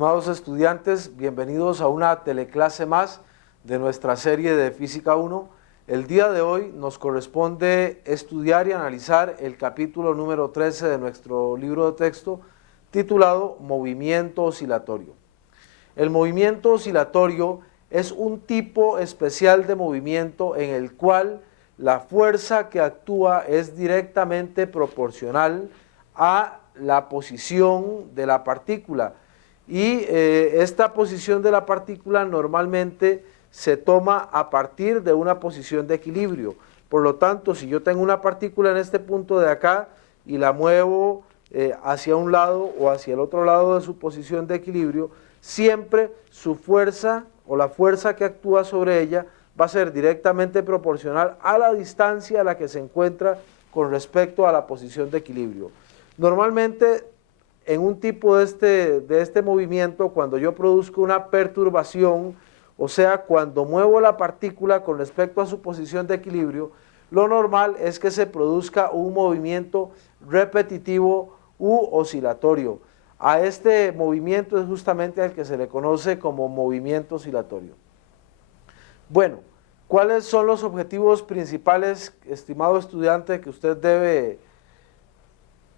Estimados estudiantes, bienvenidos a una teleclase más de nuestra serie de Física 1. El día de hoy nos corresponde estudiar y analizar el capítulo número 13 de nuestro libro de texto titulado Movimiento oscilatorio. El movimiento oscilatorio es un tipo especial de movimiento en el cual la fuerza que actúa es directamente proporcional a la posición de la partícula. Y esta posición de la partícula normalmente se toma a partir de una posición de equilibrio. Por lo tanto, si yo tengo una partícula en este punto de acá y la muevo hacia un lado o hacia el otro lado de su posición de equilibrio, siempre su fuerza o la fuerza que actúa sobre ella va a ser directamente proporcional a la distancia a la que se encuentra con respecto a la posición de equilibrio. Normalmente, en un tipo de este movimiento, cuando yo produzco una perturbación, o sea, cuando muevo la partícula con respecto a su posición de equilibrio, lo normal es que se produzca un movimiento repetitivo u oscilatorio. A este movimiento es justamente al que se le conoce como movimiento oscilatorio. Bueno, ¿cuáles son los objetivos principales, estimado estudiante, que usted debe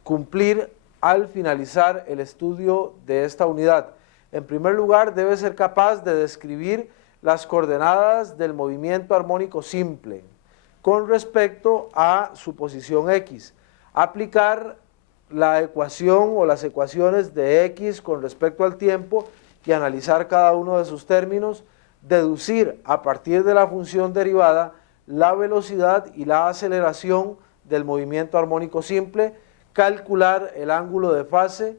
cumplir al finalizar el estudio de esta unidad? En primer lugar, debe ser capaz de describir las coordenadas del movimiento armónico simple con respecto a su posición X, aplicar la ecuación o las ecuaciones de X con respecto al tiempo y analizar cada uno de sus términos, deducir a partir de la función derivada la velocidad y la aceleración del movimiento armónico simple, calcular el ángulo de fase,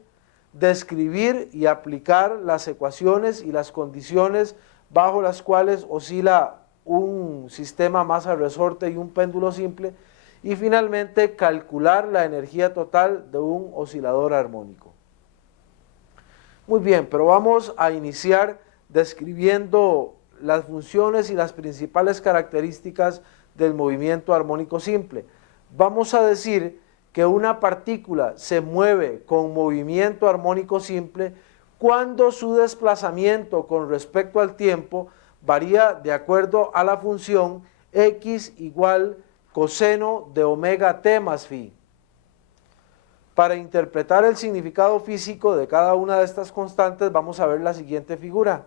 describir y aplicar las ecuaciones y las condiciones bajo las cuales oscila un sistema masa-resorte y un péndulo simple, y finalmente calcular la energía total de un oscilador armónico. Muy bien, pero vamos a iniciar describiendo las funciones y las principales características del movimiento armónico simple. Vamos a decir que una partícula se mueve con movimiento armónico simple cuando su desplazamiento con respecto al tiempo varía de acuerdo a la función x igual coseno de omega t más phi. Para interpretar el significado físico de cada una de estas constantes vamos a ver la siguiente figura.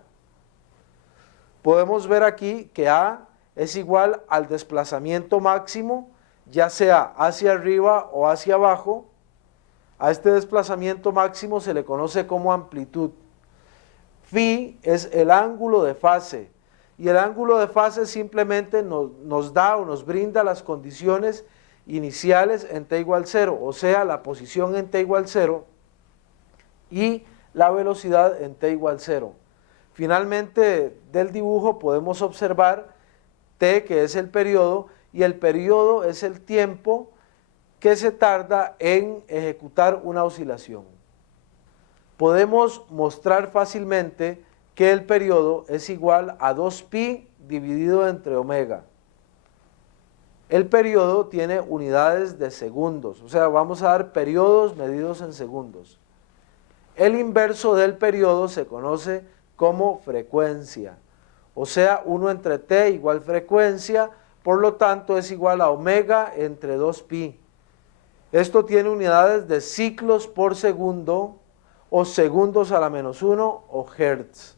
Podemos ver aquí que A es igual al desplazamiento máximo, ya sea hacia arriba o hacia abajo. A este desplazamiento máximo se le conoce como amplitud. Phi es el ángulo de fase, y el ángulo de fase simplemente nos da o nos brinda las condiciones iniciales en t igual 0, o sea, la posición en t igual 0 y la velocidad en t igual 0. Finalmente, del dibujo podemos observar t, que es el periodo, y el periodo es el tiempo que se tarda en ejecutar una oscilación. Podemos mostrar fácilmente que el periodo es igual a 2pi dividido entre omega. El periodo tiene unidades de segundos, o sea, vamos a dar periodos medidos en segundos. El inverso del periodo se conoce como frecuencia, o sea, 1 entre t igual frecuencia, por lo tanto es igual a omega entre 2pi. Esto tiene unidades de ciclos por segundo, o segundos a la menos 1, o hertz.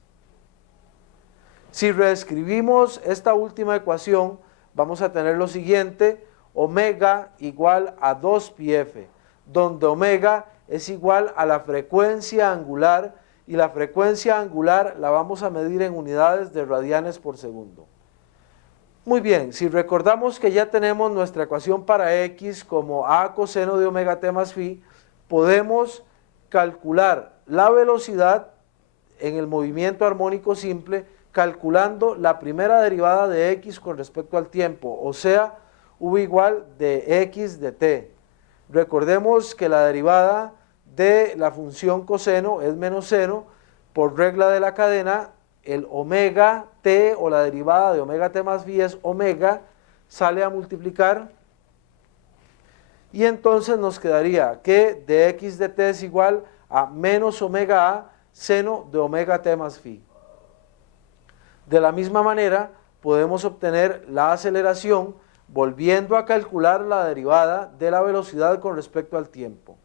Si reescribimos esta última ecuación, vamos a tener lo siguiente: omega igual a 2πf, donde omega es igual a la frecuencia angular, y la frecuencia angular la vamos a medir en unidades de radianes por segundo. Muy bien, si recordamos que ya tenemos nuestra ecuación para x como a coseno de omega t más phi, podemos calcular la velocidad en el movimiento armónico simple calculando la primera derivada de x con respecto al tiempo, o sea, v igual de x de t. Recordemos que la derivada de la función coseno es menos seno. Por regla de la cadena, el omega t o la derivada de omega t más phi es omega, sale a multiplicar, y entonces nos quedaría que dx de t es igual a menos omega a seno de omega t más phi. De la misma manera, podemos obtener la aceleración volviendo a calcular la derivada de la velocidad con respecto al tiempo.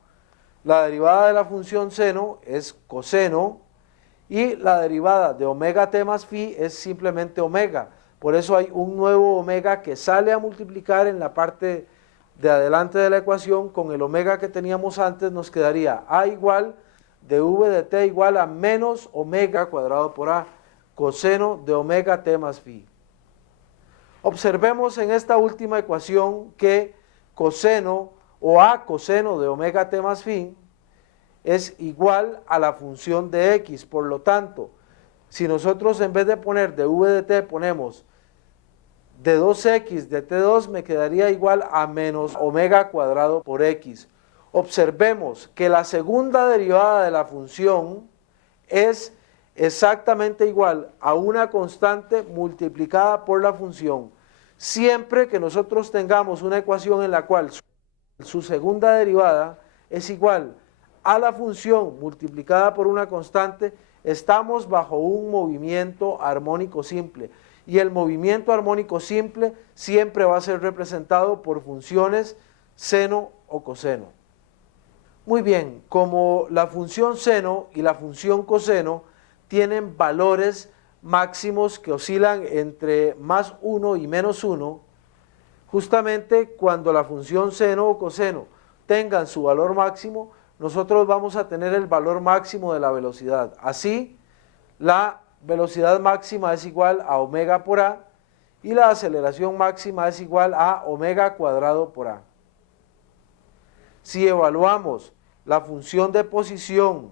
La derivada de la función seno es coseno y la derivada de omega t más phi es simplemente omega. Por eso hay un nuevo omega que sale a multiplicar en la parte de adelante de la ecuación con el omega que teníamos antes. Nos quedaría a igual de v de t igual a menos omega cuadrado por a, coseno de omega t más phi. Observemos en esta última ecuación que coseno o a coseno de omega t más phi es igual a la función de x. Por lo tanto, si nosotros en vez de poner de v de t ponemos de 2x de t2, me quedaría igual a menos omega cuadrado por x. Observemos que la segunda derivada de la función es exactamente igual a una constante multiplicada por la función. Siempre que nosotros tengamos una ecuación en la cual su segunda derivada es igual a la función multiplicada por una constante, estamos bajo un movimiento armónico simple. Y el movimiento armónico simple siempre va a ser representado por funciones seno o coseno. Muy bien, como la función seno y la función coseno tienen valores máximos que oscilan entre más 1 y menos 1, justamente cuando la función seno o coseno tengan su valor máximo, nosotros vamos a tener el valor máximo de la velocidad. Así, la velocidad máxima es igual a omega por a y la aceleración máxima es igual a omega cuadrado por a. Si evaluamos la función de posición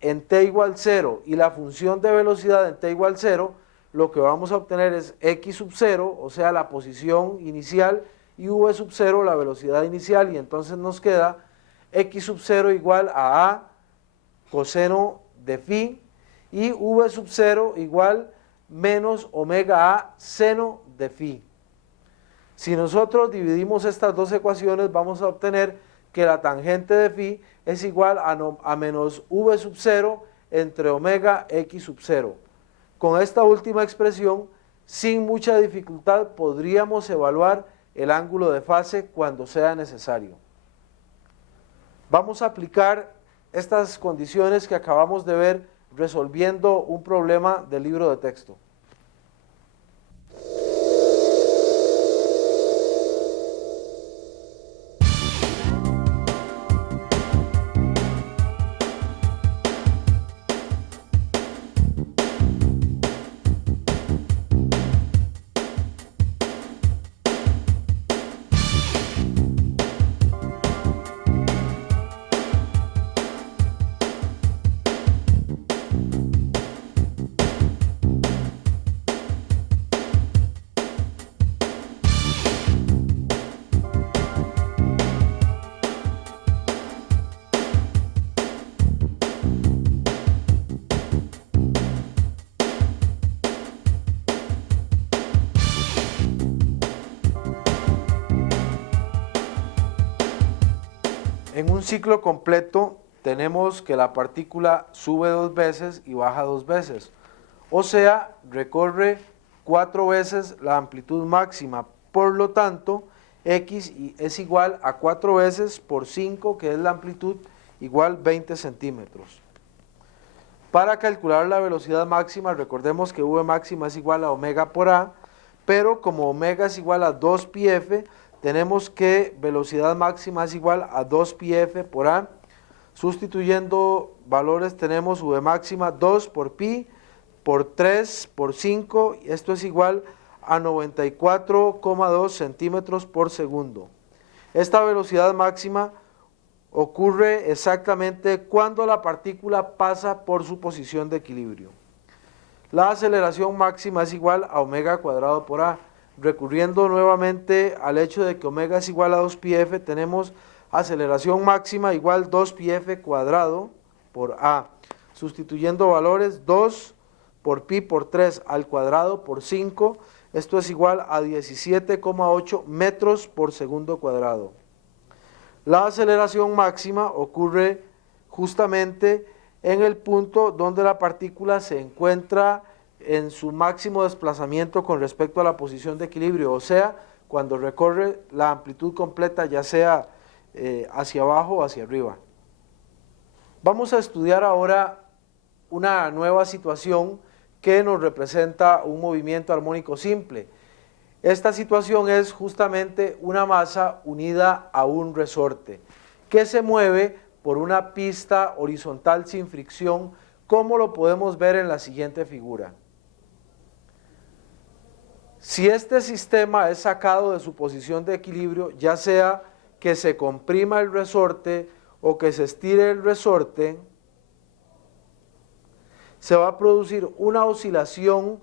en t igual 0 y la función de velocidad en t igual 0, lo que vamos a obtener es x sub 0, o sea la posición inicial, y v sub 0, la velocidad inicial, y entonces nos queda x sub 0 igual a coseno de phi, y v sub 0 igual menos omega a seno de phi. Si nosotros dividimos estas dos ecuaciones, vamos a obtener que la tangente de phi es igual a menos v sub 0 entre omega x sub 0. Con esta última expresión, sin mucha dificultad, podríamos evaluar el ángulo de fase cuando sea necesario. Vamos a aplicar estas condiciones que acabamos de ver resolviendo un problema del libro de texto. En un ciclo completo tenemos que la partícula sube 2 veces y baja 2 veces, o sea, recorre 4 veces la amplitud máxima. Por lo tanto, x es igual a 4 veces por 5, que es la amplitud, igual 20 centímetros. Para calcular la velocidad máxima, recordemos que v máxima es igual a omega por a, pero como omega es igual a 2πf, tenemos que velocidad máxima es igual a 2πf por a. Sustituyendo valores tenemos v máxima 2 por pi por 3 por 5, y esto es igual a 94,2 centímetros por segundo. Esta velocidad máxima ocurre exactamente cuando la partícula pasa por su posición de equilibrio. La aceleración máxima es igual a omega cuadrado por a. Recurriendo nuevamente al hecho de que omega es igual a 2πf, tenemos aceleración máxima igual 2πf cuadrado por a. Sustituyendo valores, 2 por pi por 3 al cuadrado por 5, esto es igual a 17,8 metros por segundo cuadrado. La aceleración máxima ocurre justamente en el punto donde la partícula se encuentra en su máximo desplazamiento con respecto a la posición de equilibrio, o sea, cuando recorre la amplitud completa, ya sea hacia abajo o hacia arriba. Vamos a estudiar ahora una nueva situación que nos representa un movimiento armónico simple. Esta situación es justamente una masa unida a un resorte que se mueve por una pista horizontal sin fricción, como lo podemos ver en la siguiente figura. Si este sistema es sacado de su posición de equilibrio, ya sea que se comprima el resorte o que se estire el resorte, se va a producir una oscilación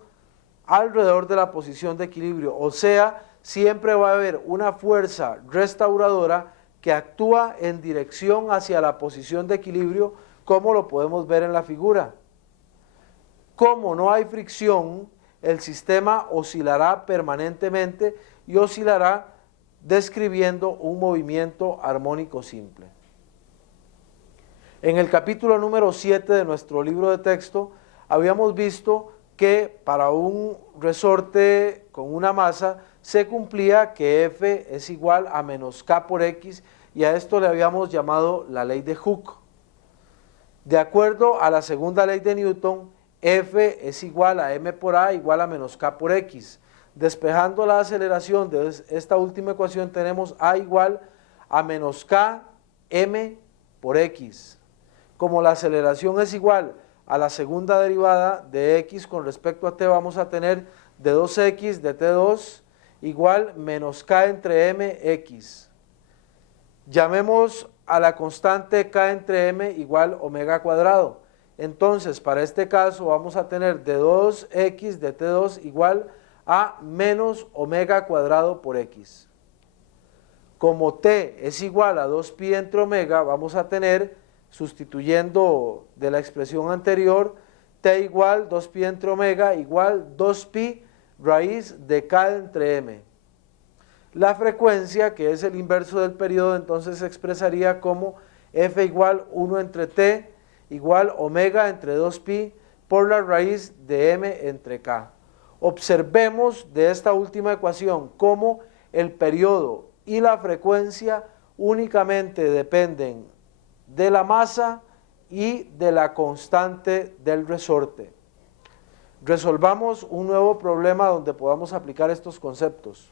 alrededor de la posición de equilibrio, o sea, siempre va a haber una fuerza restauradora que actúa en dirección hacia la posición de equilibrio, como lo podemos ver en la figura. Como no hay fricción, el sistema oscilará permanentemente y oscilará describiendo un movimiento armónico simple. En el capítulo número 7 de nuestro libro de texto habíamos visto que para un resorte con una masa se cumplía que F es igual a menos K por X, y a esto le habíamos llamado la ley de Hooke. De acuerdo a la segunda ley de Newton, F es igual a M por A igual a menos K por X. Despejando la aceleración de esta última ecuación tenemos A igual a menos K M por X. Como la aceleración es igual a la segunda derivada de X con respecto a T, vamos a tener de 2X de T2 igual menos K entre M X. Llamemos a la constante K entre M igual omega cuadrado. Entonces, para este caso vamos a tener de 2X de T2 igual a menos omega cuadrado por X. Como T es igual a 2pi entre omega, vamos a tener, sustituyendo de la expresión anterior, T igual 2pi entre omega igual 2pi raíz de K entre M. La frecuencia, que es el inverso del periodo, entonces se expresaría como F igual 1 entre T igual omega entre 2pi por la raíz de M entre K. Observemos de esta última ecuación cómo el periodo y la frecuencia únicamente dependen de la masa y de la constante del resorte. Resolvamos un nuevo problema donde podamos aplicar estos conceptos.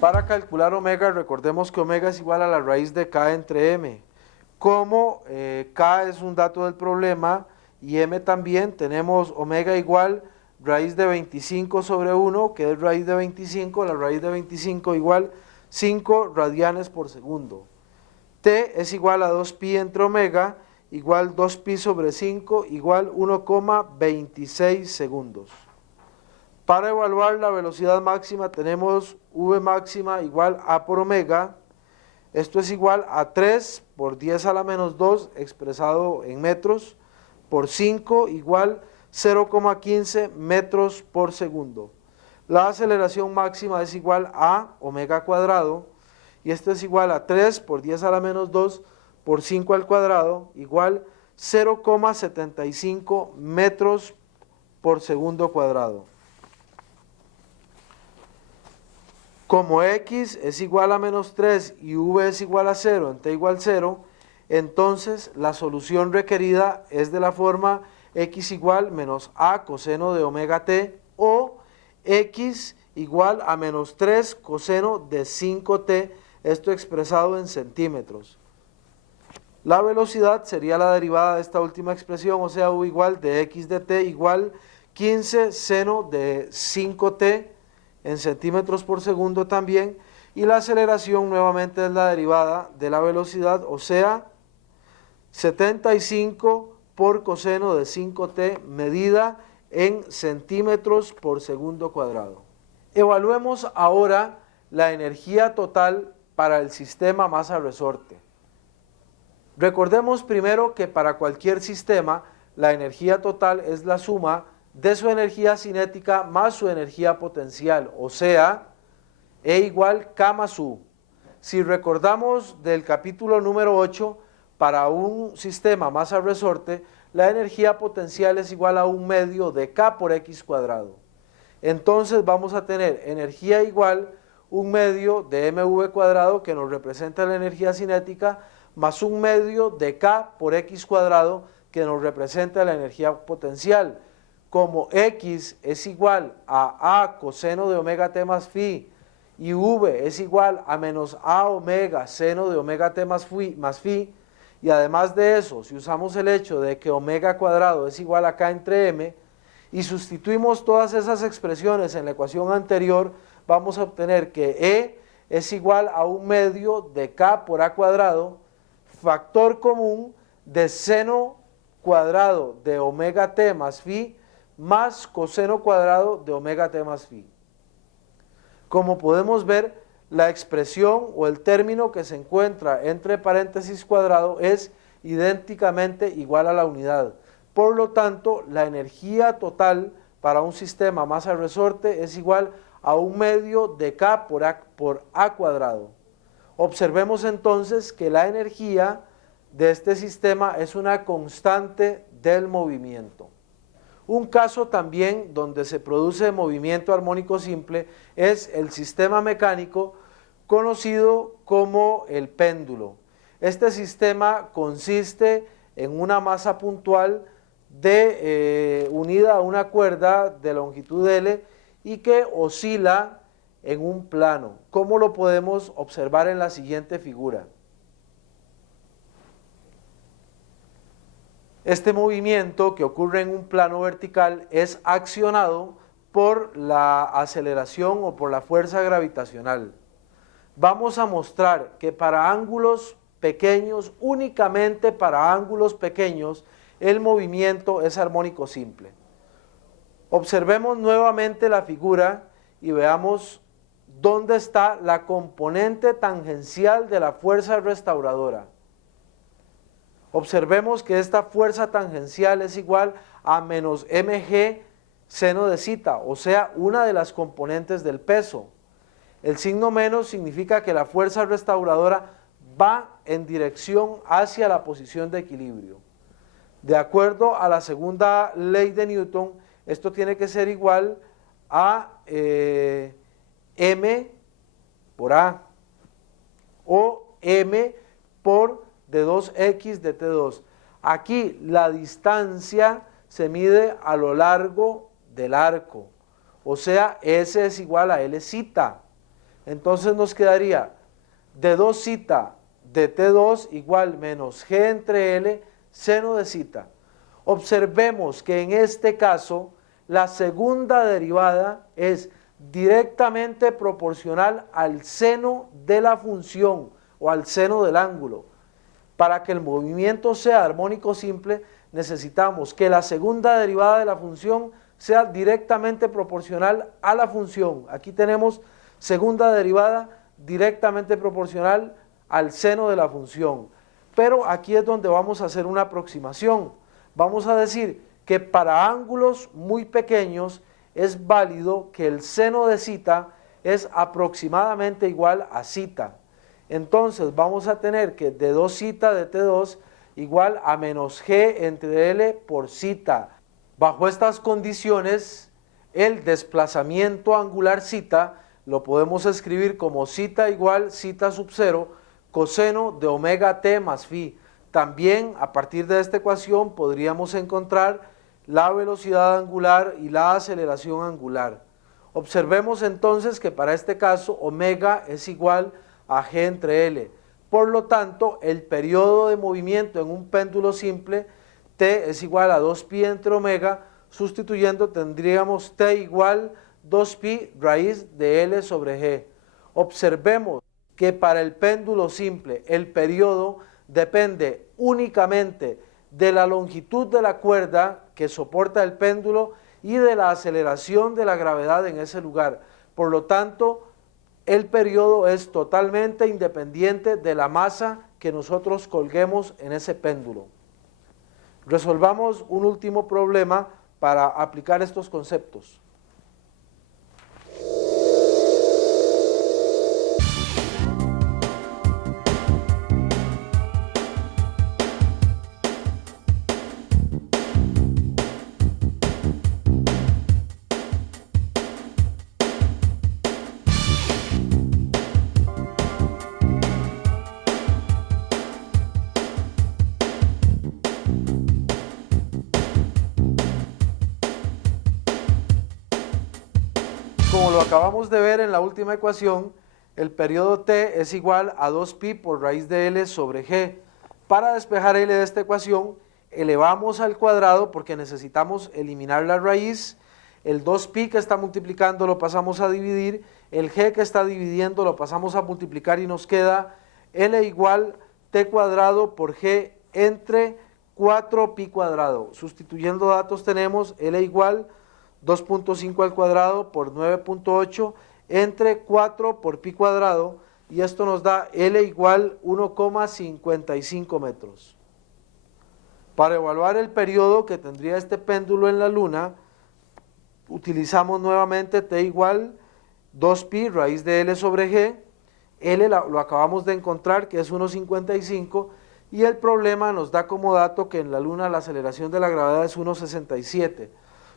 Para calcular omega, recordemos que omega es igual a la raíz de K entre M. Como K es un dato del problema y M también, tenemos omega igual raíz de 25 sobre 1, que es raíz de 25, la raíz de 25 igual 5 radianes por segundo. T es igual a 2pi entre omega, igual 2pi sobre 5, igual 1,26 segundos. Para evaluar la velocidad máxima tenemos V máxima igual A por omega. Esto es igual a 3 por 10 a la menos 2 expresado en metros por 5 igual 0,15 metros por segundo. La aceleración máxima es igual a omega cuadrado y esto es igual a 3 por 10 a la menos 2 por 5 al cuadrado igual 0,75 metros por segundo cuadrado. Como X es igual a menos 3 y V es igual a 0 en T igual 0, entonces la solución requerida es de la forma x igual menos a coseno de omega t, o x igual a menos 3 coseno de 5t, esto expresado en centímetros. La velocidad sería la derivada de esta última expresión, o sea, u igual de x de t igual 15 seno de 5t en centímetros por segundo también, y la aceleración nuevamente es la derivada de la velocidad, o sea, 75 por coseno de 5t medida en centímetros por segundo cuadrado. Evaluemos ahora la energía total para el sistema masa-resorte. Recordemos primero que para cualquier sistema la energía total es la suma de su energía cinética más su energía potencial, o sea, E igual K más U. Si recordamos del capítulo número 8, para un sistema masa-resorte, la energía potencial es igual a 1/2 de K por X cuadrado. Entonces vamos a tener energía igual 1/2 de mv cuadrado, que nos representa la energía cinética, más 1/2 de K por X cuadrado, que nos representa la energía potencial. Como X es igual a coseno de omega t más phi, y V es igual a menos A omega seno de omega t más phi, y además de eso, si usamos el hecho de que omega cuadrado es igual a K entre M, y sustituimos todas esas expresiones en la ecuación anterior, vamos a obtener que E es igual a 1/2 de K por A cuadrado, factor común de seno cuadrado de omega t más phi, más coseno cuadrado de omega t más phi. Como podemos ver, la expresión o el término que se encuentra entre paréntesis cuadrado es idénticamente igual a la unidad. Por lo tanto, la energía total para un sistema masa-resorte es igual a 1/2 de K por A cuadrado. Observemos entonces que la energía de este sistema es una constante del movimiento. Un caso también donde se produce movimiento armónico simple es el sistema mecánico conocido como el péndulo. Este sistema consiste en una masa puntual unida a una cuerda de longitud L y que oscila en un plano, como lo podemos observar en la siguiente figura. Este movimiento que ocurre en un plano vertical es accionado por la aceleración o por la fuerza gravitacional. Vamos a mostrar que para ángulos pequeños, únicamente para ángulos pequeños, el movimiento es armónico simple. Observemos nuevamente la figura y veamos dónde está la componente tangencial de la fuerza restauradora. Observemos que esta fuerza tangencial es igual a menos mg seno de zeta, o sea, una de las componentes del peso. El signo menos significa que la fuerza restauradora va en dirección hacia la posición de equilibrio. De acuerdo a la segunda ley de Newton, esto tiene que ser igual a m por a, o m por de 2x de t2. Aquí la distancia se mide a lo largo del arco, o sea, S es igual a L zeta. Entonces nos quedaría de 2 zeta de t2 igual menos g entre L seno de zeta. Observemos que en este caso la segunda derivada es directamente proporcional al seno de la función o al seno del ángulo. Para que el movimiento sea armónico simple, necesitamos que la segunda derivada de la función sea directamente proporcional a la función. Aquí tenemos segunda derivada directamente proporcional al seno de la función. Pero aquí es donde vamos a hacer una aproximación. Vamos a decir que para ángulos muy pequeños es válido que el seno de zeta es aproximadamente igual a zeta. Entonces vamos a tener que de 2 zeta de t2 igual a menos g entre L por zeta. Bajo estas condiciones, el desplazamiento angular zeta lo podemos escribir como zeta igual zeta sub 0 coseno de omega t más phi. También a partir de esta ecuación podríamos encontrar la velocidad angular y la aceleración angular. Observemos entonces que para este caso omega es igual a G entre L. Por lo tanto, el periodo de movimiento en un péndulo simple, T es igual a 2pi entre omega, sustituyendo tendríamos T igual 2pi raíz de L sobre G. Observemos que para el péndulo simple el periodo depende únicamente de la longitud de la cuerda que soporta el péndulo y de la aceleración de la gravedad en ese lugar. Por lo tanto, el periodo es totalmente independiente de la masa que nosotros colguemos en ese péndulo. Resolvamos un último problema para aplicar estos conceptos. Como lo acabamos de ver en la última ecuación, el periodo T es igual a 2pi por raíz de L sobre G. Para despejar L de esta ecuación, elevamos al cuadrado porque necesitamos eliminar la raíz. El 2pi que está multiplicando lo pasamos a dividir, el G que está dividiendo lo pasamos a multiplicar y nos queda L igual T cuadrado por G entre 4pi cuadrado. Sustituyendo datos tenemos L igual 2.5 al cuadrado por 9.8 entre 4 por pi cuadrado, y esto nos da L igual 1,55 metros. Para evaluar el periodo que tendría este péndulo en la Luna, utilizamos nuevamente T igual 2pi raíz de L sobre G. L lo acabamos de encontrar, que es 1,55, y el problema nos da como dato que en la Luna la aceleración de la gravedad es 1,67.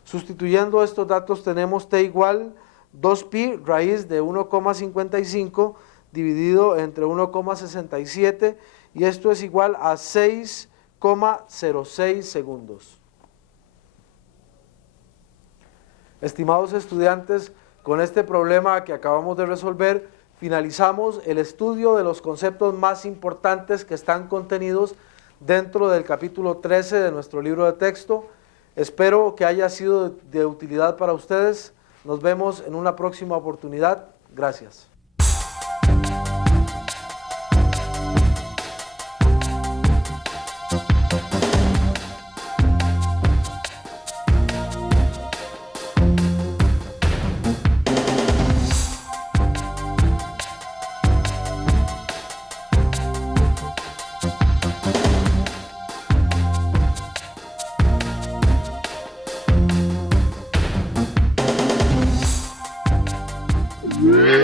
Sustituyendo estos datos tenemos T igual 2pi raíz de 1,55 dividido entre 1,67, y esto es igual a 6,06 segundos. Estimados estudiantes, con este problema que acabamos de resolver, finalizamos el estudio de los conceptos más importantes que están contenidos dentro del capítulo 13 de nuestro libro de texto. Espero que haya sido de utilidad para ustedes. Nos vemos en una próxima oportunidad. Gracias. Yeah.